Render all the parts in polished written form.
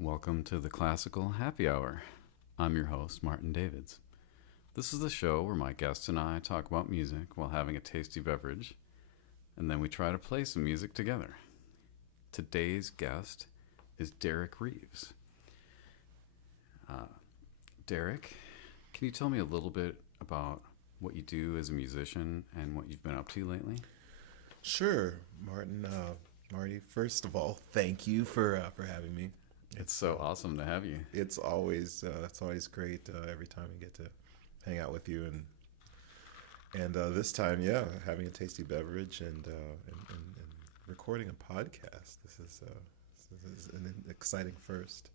Welcome to the Classical Happy Hour. I'm your host, Martin Davids. This is the show where my guests and I talk about music while having a tasty beverage, and then we try to play some music together. Today's guest is Derek Reeves. Derek, can you tell me a little bit about what you do as a musician and what you've been up to lately? Sure, Martin. Marty, first of all, thank you for having me. It's so awesome to have you. It's always great every time we get to hang out with you and this time, yeah, having a tasty beverage and recording a podcast. This is an exciting first.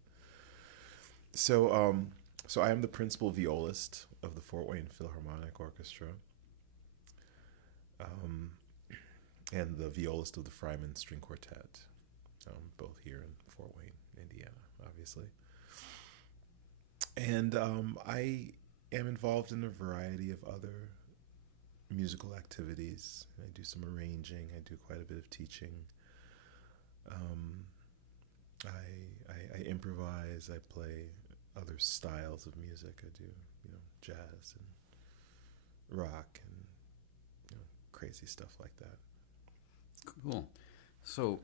So I am the principal violist of the Fort Wayne Philharmonic Orchestra. And the violist of the Fryman String Quartet, both here in Fort Wayne, Indiana, obviously. And I am involved in a variety of other musical activities. I do some arranging. I do quite a bit of teaching. I improvise. I play other styles of music. I do, jazz and rock and crazy stuff like that. Cool. So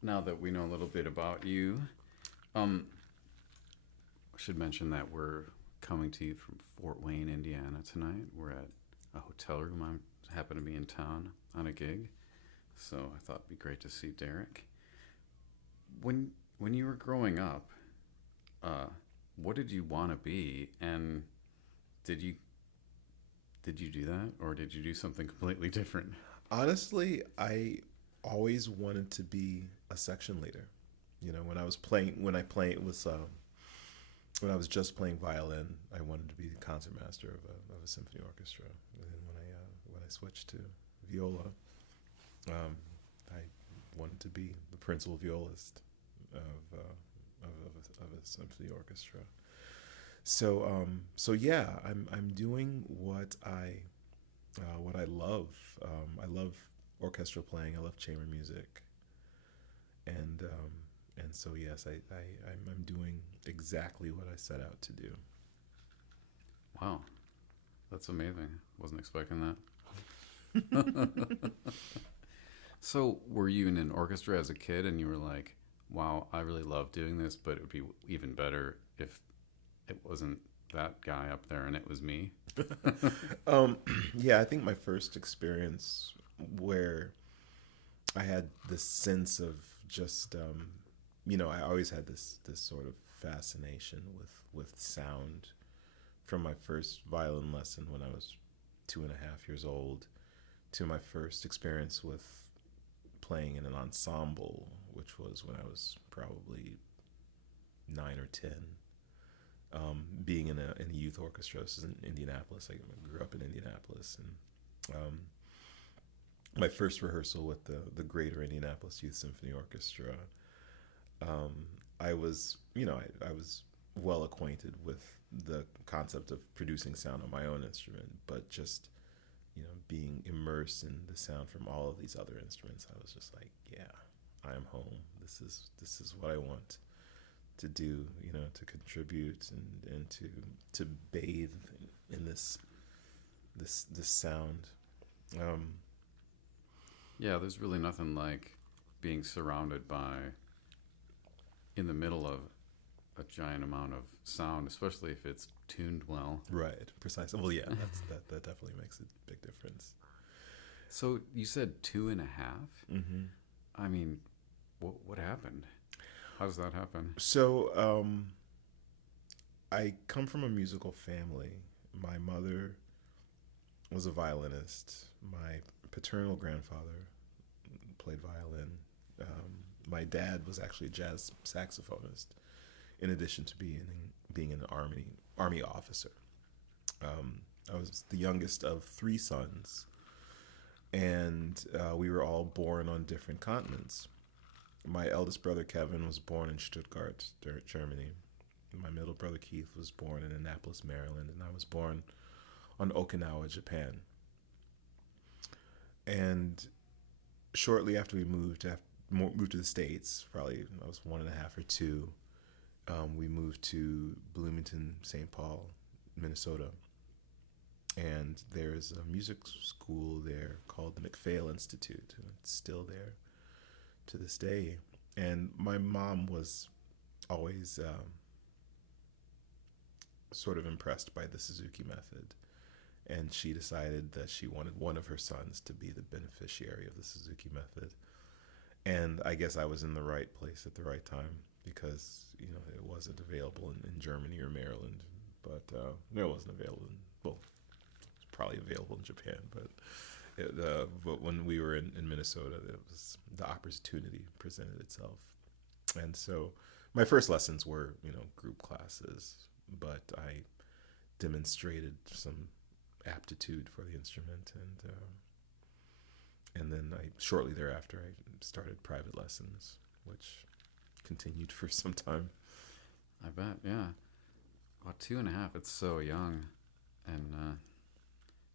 now that we know a little bit about you, I should mention that we're coming to you from Fort Wayne, Indiana tonight. We're at a hotel room. I happen to be in town on a gig, so I thought it'd be great to see Derek. When you were growing up, what did you want to be, and did you do that, or did you do something completely different? Honestly, I always wanted to be a section leader. When I was just playing violin, I wanted to be the concertmaster of a symphony orchestra. And then when I switched to viola, I wanted to be the principal violist of a symphony orchestra. So yeah, I'm doing what I love. I love orchestral playing. I love chamber music, and so yes, I'm doing exactly what I set out to do. Wow, that's amazing. Wasn't expecting that. So, were you in an orchestra as a kid, and you were like, "Wow, I really love doing this, but it would be even better if it wasn't that guy up there and it was me"? Yeah, I think my first experience where I had this sense of just, I always had this sort of fascination with sound from my first violin lesson when I was 2.5 years old to my first experience with playing in an ensemble, which was when I was probably 9 or 10. Being in a youth orchestra. This is in Indianapolis. I grew up in Indianapolis, and my first rehearsal with the Greater Indianapolis Youth Symphony Orchestra, I was well acquainted with the concept of producing sound on my own instrument, but just being immersed in the sound from all of these other instruments, I was just like, yeah, I am home. This is what I want to do, to contribute and to bathe in this sound. Yeah, there's really nothing like being surrounded by, in the middle of a giant amount of sound, especially if it's tuned well. Right, precisely. Well, yeah, that definitely makes a big difference. So you said 2.5? Mm-hmm. I mean, what happened? How does that happen? So, I come from a musical family. My mother was a violinist. My paternal grandfather played violin. My dad was actually a jazz saxophonist, in addition to being an army officer. I was the youngest of 3 sons, and we were all born on different continents. My eldest brother, Kevin, was born in Stuttgart, Germany. My middle brother, Keith, was born in Annapolis, Maryland, and I was born on Okinawa, Japan. And shortly after we moved moved to the States, probably I was 1.5 or 2. We moved to Bloomington, St. Paul, Minnesota, and there's a music school there called the McPhail Institute, and it's still there to this day. And my mom was always sort of impressed by the Suzuki method, and she decided that she wanted one of her sons to be the beneficiary of the Suzuki method. And I guess I was in the right place at the right time, because it wasn't available in Germany or Maryland, but it wasn't available. Well, it's probably available in Japan, but when we were in Minnesota, it was the opportunity presented itself. And so my first lessons were group classes, but I demonstrated some aptitude for the instrument, and then shortly thereafter I started private lessons, which continued for some time. I bet, yeah. Wow, 2.5, it's so young. And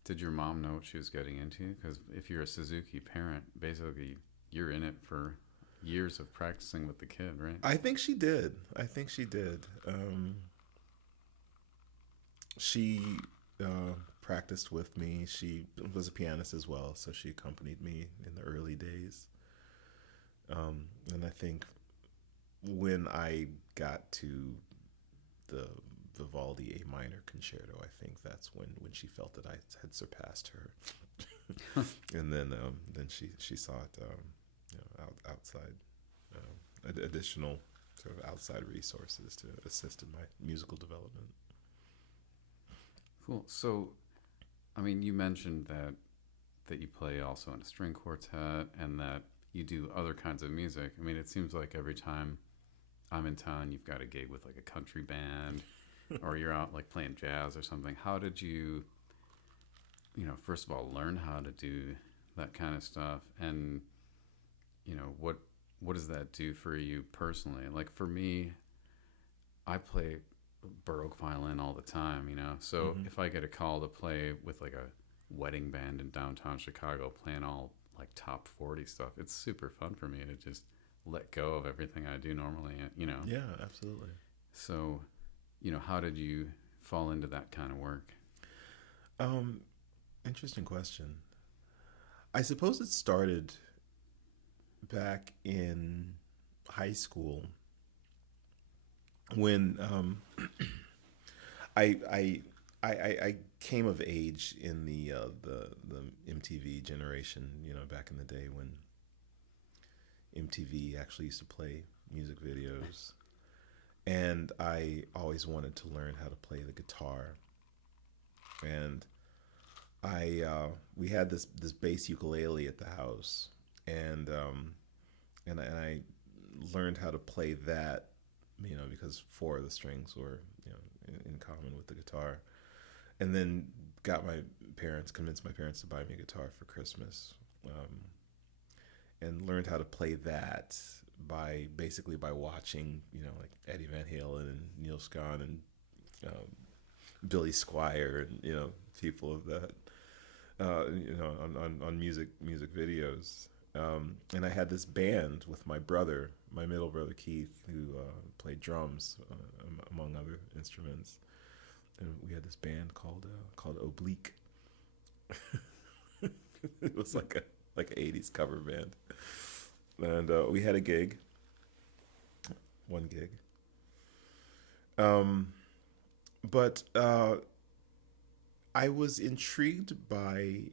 did your mom know what she was getting into? Because if you're a Suzuki parent, basically you're in it for years of practicing with the kid, right? I think she did. She practiced with me. She was a pianist as well, so she accompanied me in the early days. And I think when I got to the Vivaldi A minor concerto, I think that's when she felt that I had surpassed her. And then she sought outside additional sort of outside resources to assist in my musical development. Cool. So, I mean, you mentioned that you play also in a string quartet and that you do other kinds of music. I mean, it seems like every time I'm in town, you've got a gig with like a country band or you're out like playing jazz or something. How did you, first of all, learn how to do that kind of stuff? And, what does that do for you personally? Like for me, I play Baroque violin all the time, So if I get a call to play with like a wedding band in downtown Chicago playing all like top 40 stuff, it's super fun for me to just let go of everything I do normally, Yeah, absolutely. So, how did you fall into that kind of work? Interesting question. I suppose it started back in high school when I came of age in the MTV generation. Back in the day when MTV actually used to play music videos, and I always wanted to learn how to play the guitar. And we had this bass ukulele at the house, and I learned how to play that, because 4 of the strings were in common with the guitar, and then convinced my parents to buy me a guitar for Christmas, and learned how to play that by watching like Eddie Van Halen and Neil Scott and Billy Squier and people of that on music videos. And I had this band with my middle brother Keith, who played drums among other instruments, and we had this band called Oblique. It was like an 80s cover band, and we had one gig. But I was intrigued by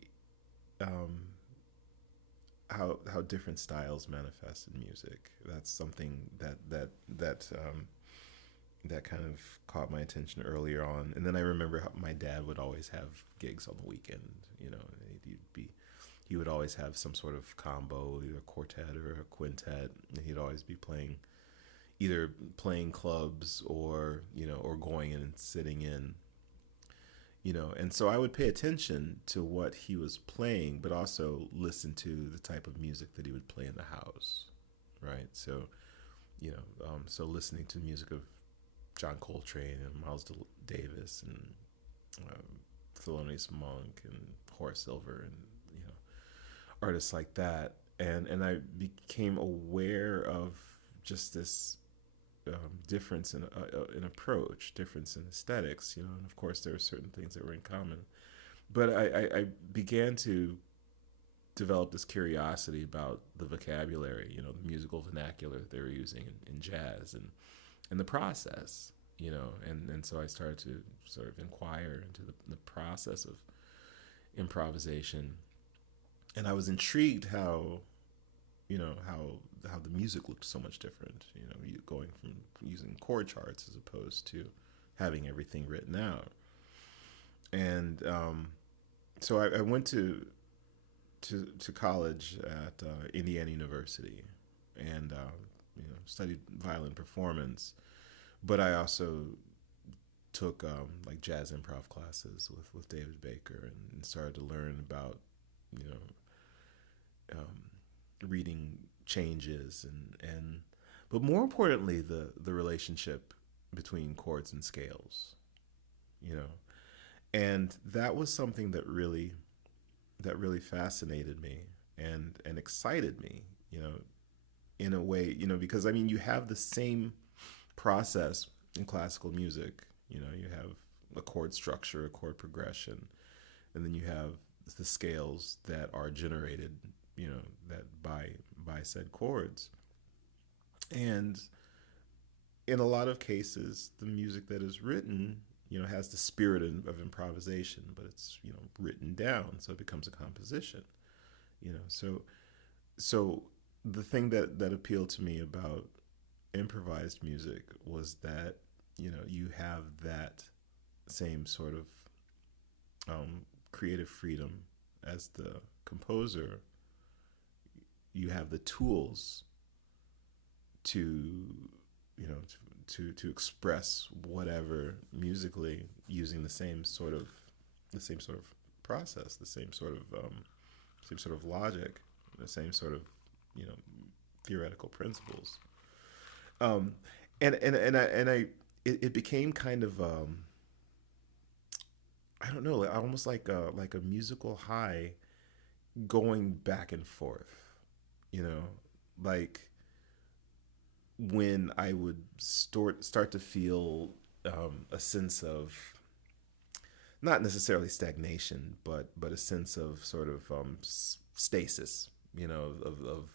how different styles manifest in music. That's something that kind of caught my attention earlier on. And then I remember how my dad would always have gigs on the weekend. He would always have some sort of combo, either a quartet or a quintet, and he'd always be either playing clubs or going in and sitting in. And so I would pay attention to what he was playing, but also listen to the type of music that he would play in the house, right? So, so listening to music of John Coltrane and Miles Davis and Thelonious Monk and Horace Silver and artists like that, and I became aware of just this difference in approach, difference in aesthetics, you know, and of course there are certain things that were in common. But I began to develop this curiosity about the vocabulary, you know, the musical vernacular that they were using in jazz and the process, you know, and so I started to sort of inquire into the process of improvisation, and I was intrigued how, you know, how the music looked so much different, you know, you going from using chord charts as opposed to having everything written out. And so I went to college at Indiana University, and you know, studied violin performance. But I also took like jazz improv classes with David Baker, and started to learn about, you know, reading changes and but more importantly the relationship between chords and scales, you know, and that was something that really fascinated me and excited me, you know, in a way, you know, because I mean you have the same process in classical music, you know, you have a chord structure, a chord progression, and then you have the scales that are generated, you know, that by said chords. And in a lot of cases the music that is written, you know, has the spirit of improvisation, but it's, you know, written down, so it becomes a composition, you know. So the thing that appealed to me about improvised music was that, you know, you have that same sort of creative freedom as the composer. You have the tools to, you know, to express whatever musically using the same sort of process, the same sort of logic, the same sort of, you know, theoretical principles. Um, and I it became kind of I don't know, almost like a musical high going back and forth, you know, like when I would start to feel a sense of not necessarily stagnation, but a sense of sort of stasis, you know,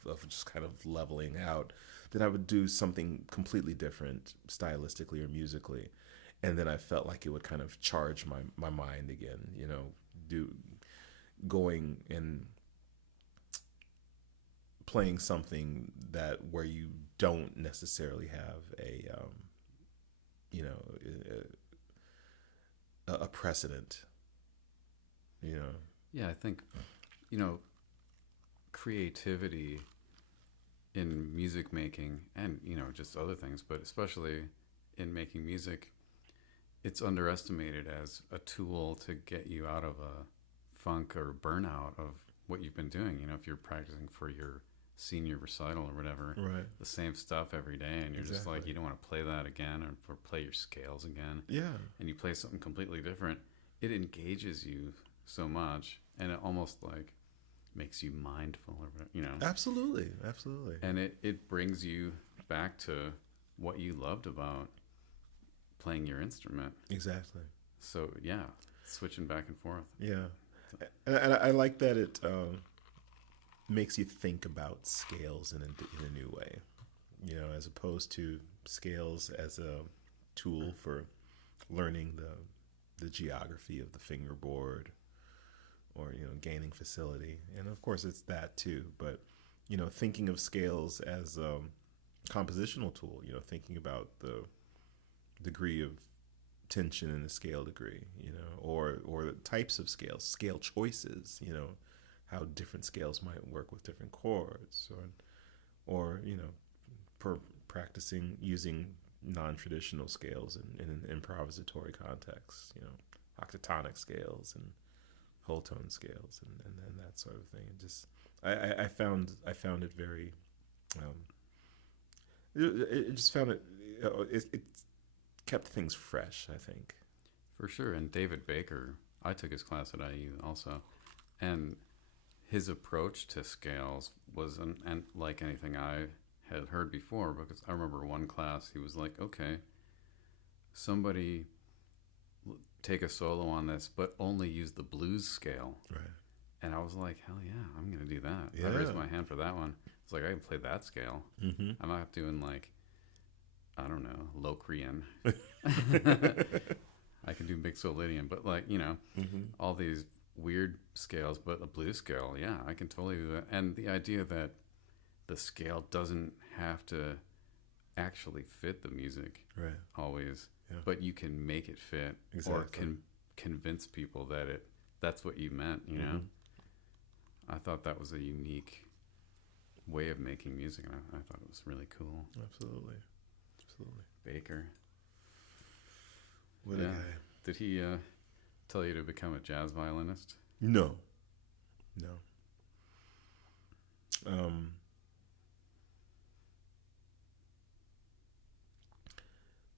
of just kind of leveling out, then I would do something completely different stylistically or musically. And then I felt like it would kind of charge my mind again, you know, do going and playing something that where you don't necessarily have you know, a precedent, you know. Yeah, I think, you know, creativity in music making and, you know, just other things, but especially in making music, it's underestimated as a tool to get you out of a funk or burnout of what you've been doing. You know, if you're practicing for your senior recital or whatever, Right. the same stuff every day, and you're just like, Exactly. you don't want to play that again or play your scales again, Yeah. and you play something completely different, it engages you so much, and it almost like makes you mindful, or you know, Absolutely. Absolutely. and it brings you back to what you loved about playing your instrument. Exactly. So yeah, switching back and forth. Yeah. And I like that it makes you think about scales in a new way, you know, as opposed to scales as a tool for learning the geography of the fingerboard, or, you know, gaining facility. And of course it's that too, but, you know, thinking of scales as a compositional tool, you know, thinking about the degree of tension in the scale degree, you know, or the types of scales, scale choices, you know, how different scales might work with different chords, or you know, practicing using non-traditional scales in an improvisatory context, you know, octatonic scales and whole tone scales, and that sort of thing. And just I found it very it just found it kept things fresh, I think. For sure. And David Baker, I took his class at IU also, and his approach to scales was and like anything I had heard before, because I remember one class he was like, okay, somebody take a solo on this, but only use the blues scale. Right. And I was like, hell yeah, I'm gonna do that. Yeah. I raised my hand for that one. It's like I can play that scale. Mm-hmm. I'm not doing like, I don't know, Locrian. I can do Mixolydian, but like, Mm-hmm. all these weird scales, but a blues scale, yeah, I can totally do that. And the idea that the scale doesn't have to actually fit the music Right. always, Yeah. but you can make it fit Exactly. or can convince people that that's what you meant, Mm-hmm. I thought that was a unique way of making music, and I thought it was really cool. Absolutely. Absolutely. Baker. What a Yeah. guy. Did he tell you to become a jazz violinist? No. No. Um,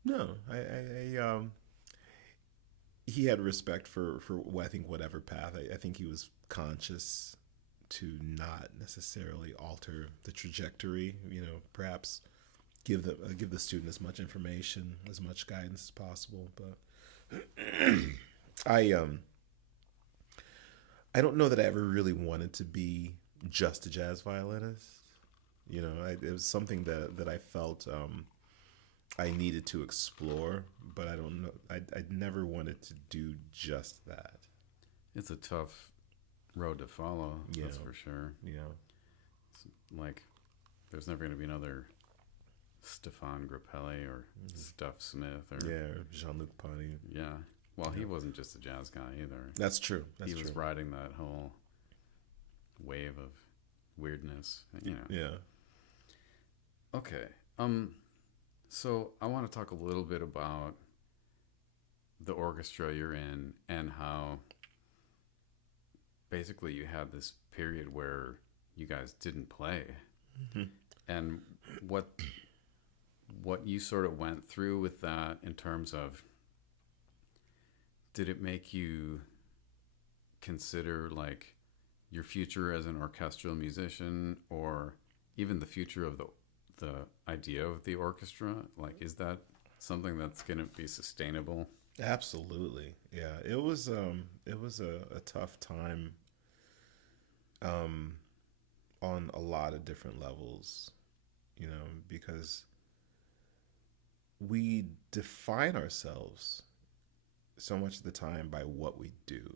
no. He had respect for I think whatever path. I think he was conscious to not necessarily alter the trajectory. Perhaps give the student as much information, as much guidance as possible. But I don't know that I ever really wanted to be just a jazz violinist. It was something that I felt I needed to explore, but I don't know. I never wanted to do just that. It's a tough road to follow, that's for sure. It's like, there's never going to be another Stefan Grappelli or Stuff Smith or Jean-Luc Ponty. Yeah. Well, he wasn't just a jazz guy either. That's true. He was riding that whole wave of weirdness, Yeah. Okay. So I want to talk a little bit about the orchestra you're in and how basically you had this period where you guys didn't play. Mm-hmm. And what you sort of went through with that in terms of, did it make you consider like your future as an orchestral musician, or even the future of the idea of the orchestra? Like, is that something that's going to be sustainable? Absolutely. Yeah. It was a tough time on a lot of different levels, because we define ourselves so much of the time by what we do,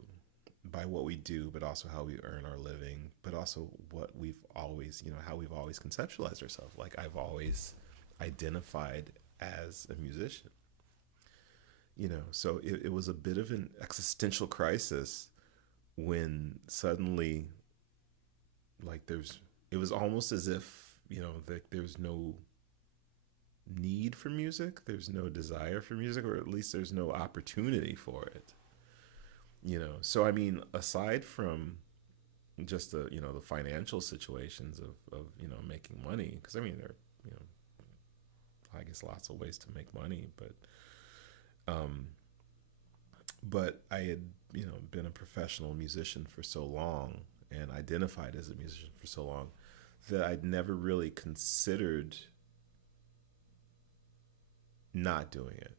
but also how we earn our living, but also what we've always, how we've always conceptualized ourselves. Like, I've always identified as a musician, so it was a bit of an existential crisis when suddenly, like, it was almost as if, there's no need for music, there's no desire for music, or at least there's no opportunity for it. So I mean, aside from just the the financial situations of making money, because I mean, there I guess lots of ways to make money, but I had been a professional musician for so long and identified as a musician for so long that I'd never really considered not doing it.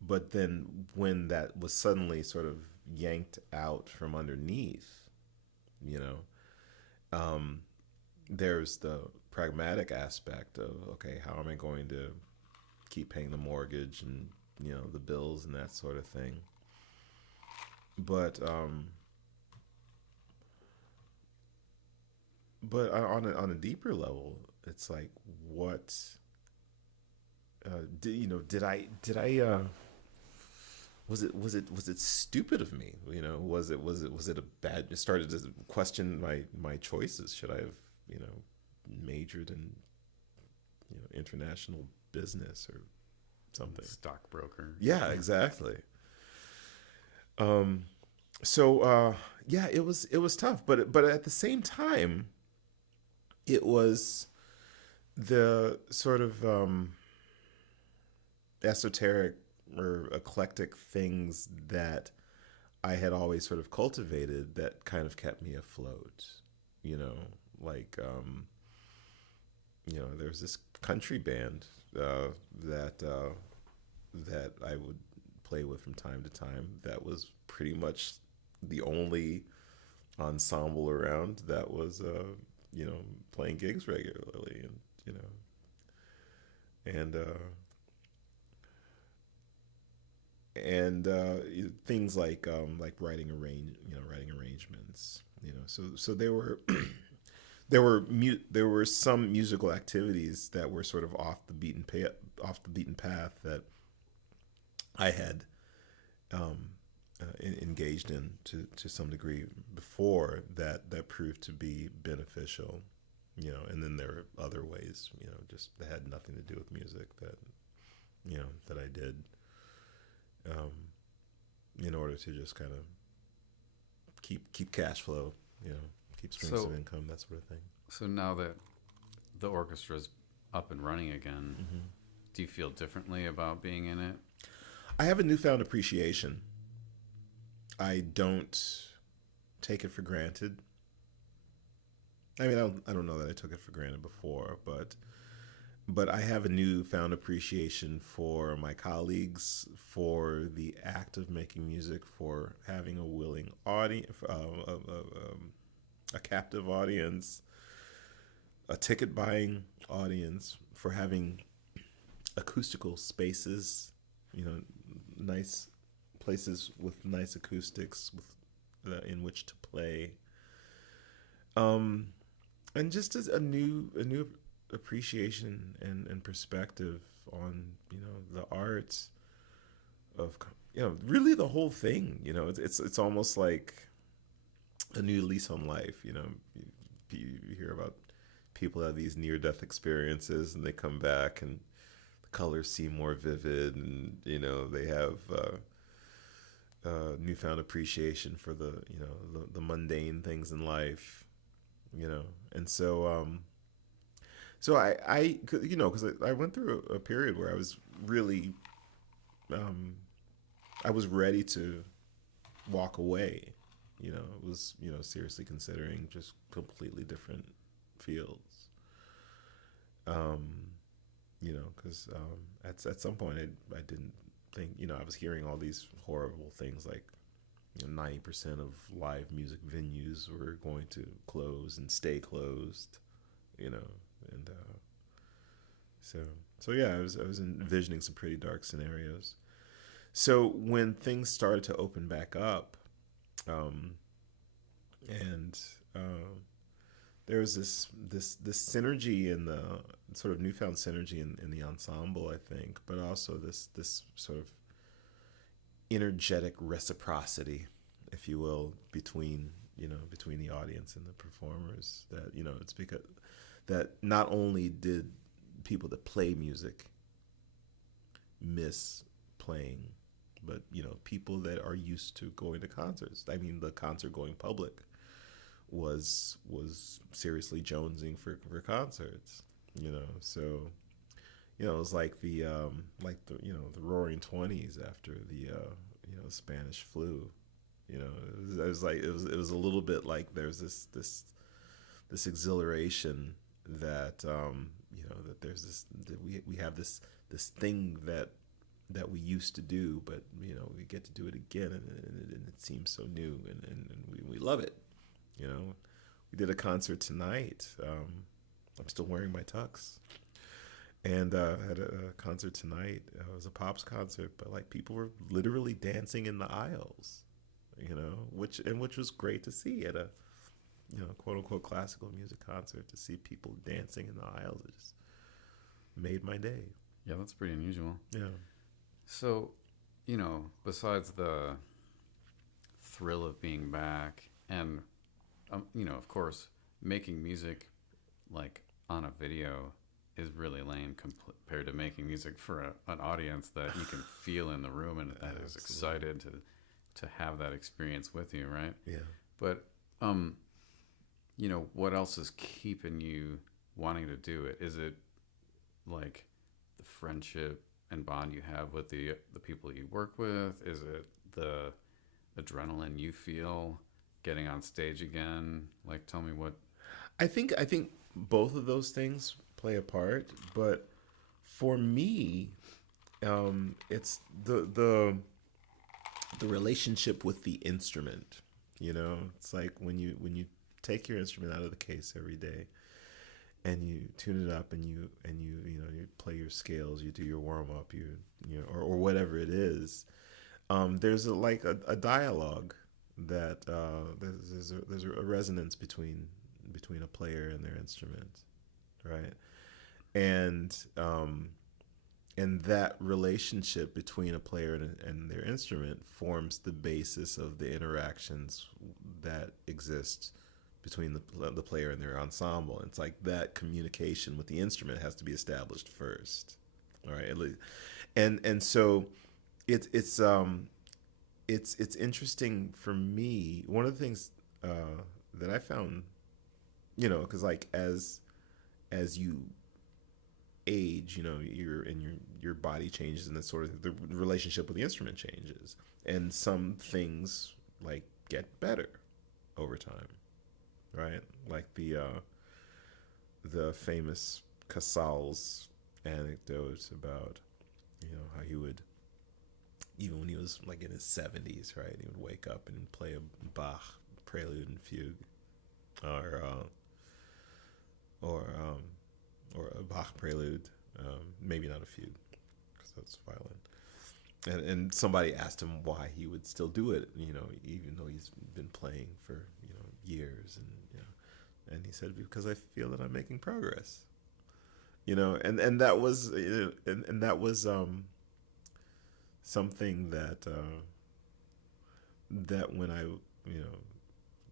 But then when that was suddenly sort of yanked out from underneath, there's the pragmatic aspect of, okay, how am I going to keep paying the mortgage and, the bills and that sort of thing. But on a deeper level, it's like, what did I was it stupid of me? Was it a bad? It started to question my choices. Should I have majored in international business or something? Stockbroker. Yeah, exactly. So yeah, it was tough, but at the same time, it was the sort of esoteric or eclectic things that I had always sort of cultivated that kind of kept me afloat. You know, like there's this country band that that I would play with from time to time. That was pretty much the only ensemble around that was playing gigs regularly, and and things like writing arrangements, so there were there were some musical activities that were sort of off the beaten path that I had engaged in to some degree before, that proved to be beneficial, and then there are other ways, just that had nothing to do with music that I did um, in order to just kind of keep cash flow, keep streams So of income, that sort of thing. so now that the orchestra's up and running again, Mm-hmm. do you feel differently about being in it? I have a newfound appreciation. I don't take it for granted. I mean, I don't know that I took it for granted before, but I have a newfound appreciation for my colleagues, for the act of making music, for having a willing audience, a captive audience, a ticket buying audience, for having acoustical spaces, nice places with nice acoustics in which to play, and just as a new appreciation and perspective on the arts of really the whole thing. It's almost like a new lease on life. You hear about people have these near death experiences and they come back and the colors seem more vivid, and they have newfound appreciation for the mundane things in life, and so because I went through a period where I was really I was ready to walk away. Was seriously considering just completely different fields. Because at some point I didn't think, I was hearing all these horrible things like 90% of live music venues were going to close and stay closed, and so yeah, I was envisioning some pretty dark scenarios. So when things started to open back up, and there was this synergy in the sort of newfound synergy in the ensemble, I think, but also this sort of energetic reciprocity, if you will, between the audience and the performers. That it's because that not only did people that play music miss playing, but people that are used to going to concerts. I mean, the concert going public was seriously jonesing for concerts. So it was like the Roaring '20s after the Spanish flu. It was a little bit like there's this exhilaration that that there's that we have this thing that we used to do, but we get to do it again, and it seems so new, and we love it. We did a concert tonight. I'm still wearing my tux, and had a concert tonight. It was a Pops concert, but like people were literally dancing in the aisles, which was great to see at a quote unquote classical music concert. To see people dancing in the aisles, it just made my day. Yeah, that's pretty unusual. Yeah. So, besides the thrill of being back and, of course, making music like on a video is really lame compared to making music for an audience that you can feel in the room and that is excited to have that experience with you, right? Yeah. But, what else is keeping you wanting to do it? Is it like the friendship and bond you have with the people you work with? Is it the adrenaline you feel getting on stage again? Like, tell me what. I think both of those things play a part, but for me, it's the relationship with the instrument. You know, it's like when you take your instrument out of the case every day and you tune it up and you play your scales, you do your warm up, or whatever it is. There's a dialogue that there's a resonance between a player and their instrument, right? And and that relationship between a player and their instrument forms the basis of the interactions that exist between the player and their ensemble. It's like that communication with the instrument has to be established first, all right? And so it's interesting for me. One of the things that I found, because like as you age, your body changes, and that sort of the relationship with the instrument changes, and some things like get better over time, right? Like the famous Casals anecdote about how he would, even when he was like in his 70s, right, he would wake up and play a Bach prelude and fugue, or or um, or a Bach prelude, maybe not a fugue, because that's violin. And somebody asked him why he would still do it, even though he's been playing for years, and he said, because I feel that I'm making progress, and that was and that was something that when I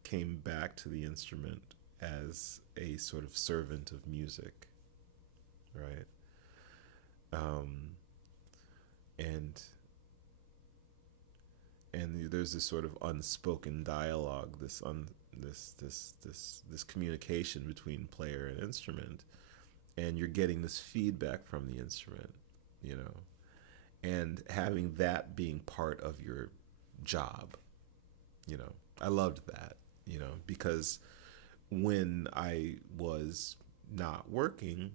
came back to the instrument as a sort of servant of music, right? And there's this sort of unspoken dialogue, this communication between player and instrument, and you're getting this feedback from the instrument, and having that being part of your job, I loved that, because when I was not working,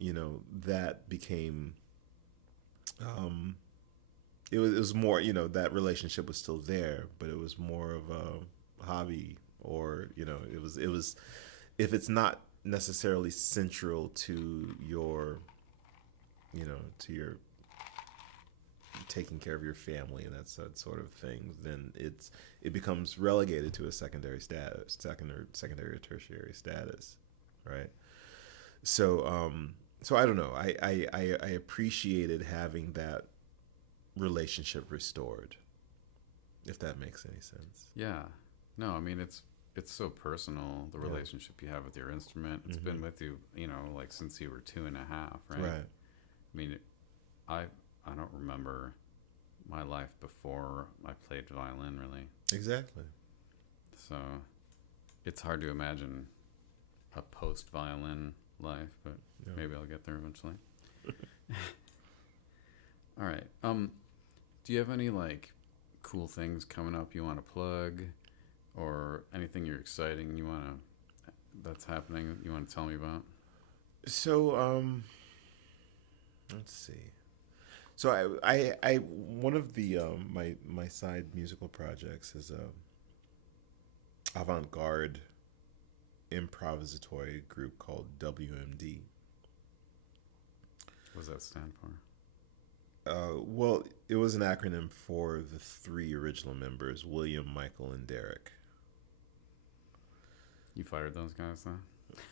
that became, it was more, that relationship was still there, but it was more of a hobby, or, it was, if it's not necessarily central to your, to your taking care of your family and that sort of thing, then it becomes relegated to a secondary status, secondary or tertiary status, right? So I don't know. I appreciated having that relationship restored, if that makes any sense. Yeah. No, I mean, it's so personal, the relationship you have with your instrument. It's been with you, like since you were 2.5, right? Right. I mean, I don't remember my life before I played violin, really. Exactly. So it's hard to imagine a post-violin life, but maybe I'll get there eventually. All right. Do you have any like cool things coming up you want to plug, or anything you're exciting that's happening you want to tell me about? So let's see. So I one of the my side musical projects is a avant-garde improvisatory group called WMD. What does that stand for? Well, it was an acronym for the three original members: William, Michael, and Derek. You fired those guys, though?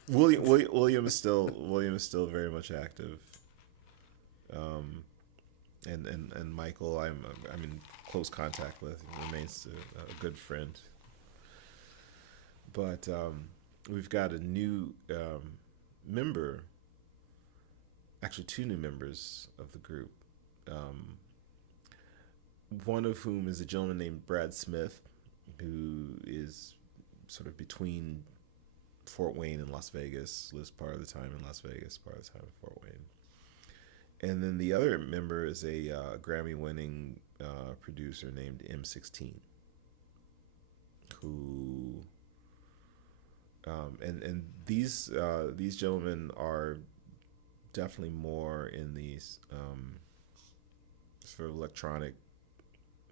William is still very much active. And Michael, I'm in close contact with. He remains a good friend. But we've got a new member, actually two new members of the group. One of whom is a gentleman named Brad Smith, who is sort of between Fort Wayne and Las Vegas, lives part of the time in Las Vegas, part of the time in Fort Wayne. And then the other member is a Grammy-winning producer named M16. who and these gentlemen are definitely more in these sort of electronic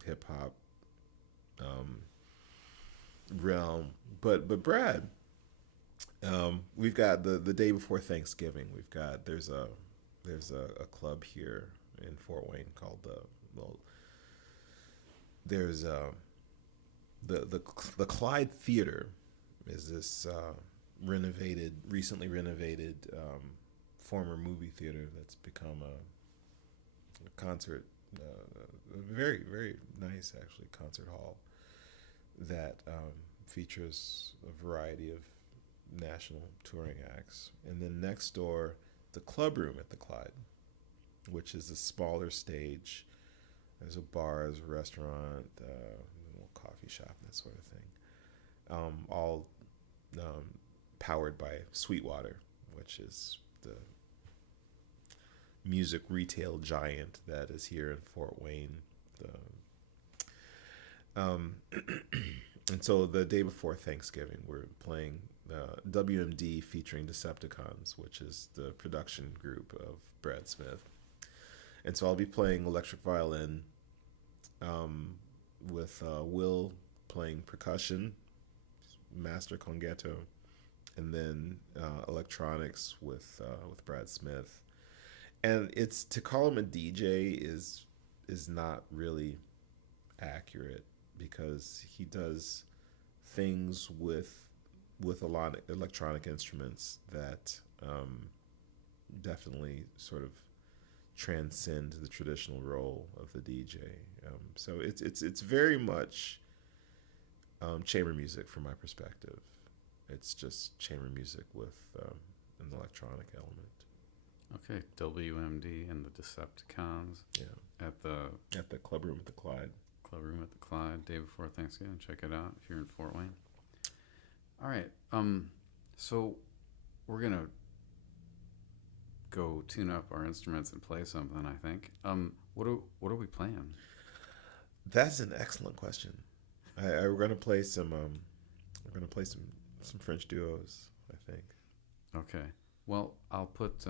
hip hop realm. But Brad, we've got the day before Thanksgiving. There's a club here in Fort Wayne called there's the Clyde Theater is this recently renovated former movie theater that's become a concert, a very, very nice, actually, concert hall that features a variety of national touring acts. And then next door, the Club Room at the Clyde, which is a smaller stage. There's a bar, there's a restaurant, a little coffee shop, that sort of thing. All powered by Sweetwater, which is the music retail giant that is here in Fort Wayne. And so the day before Thanksgiving, we're playing WMD featuring Decepticons, which is the production group of Brad Smith. And so I'll be playing electric violin with Will playing percussion, master congetto, and then electronics with Brad Smith. And it's to call him a DJ is not really accurate, because he does things with a lot of electronic instruments that definitely sort of transcend the traditional role of the DJ. So it's very much chamber music from my perspective. It's just chamber music with an electronic element. Okay, WMD and the Decepticons. Yeah. At the Club Room at the Clyde. Club Room at the Clyde, day before Thanksgiving. Check it out if you're in Fort Wayne. All right. So we're gonna go tune up our instruments and play something, I think. What are we playing? That's an excellent question. We're gonna play some. We're gonna play some French duos, I think. Okay. Well, I'll put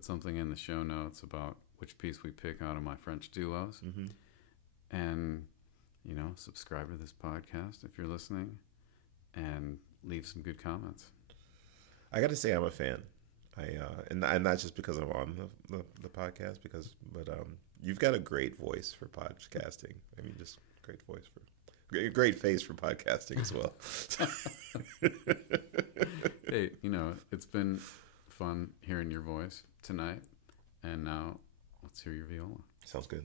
something in the show notes about which piece we pick out of my French duos. Mm-hmm. And, subscribe to this podcast if you're listening, and leave some good comments. I got to say, I'm a fan. And not just because I'm on the podcast, but you've got a great voice for podcasting. I mean, just great face for podcasting as well. Hey, it's been fun hearing your voice tonight, and now let's hear your viola. Sounds good.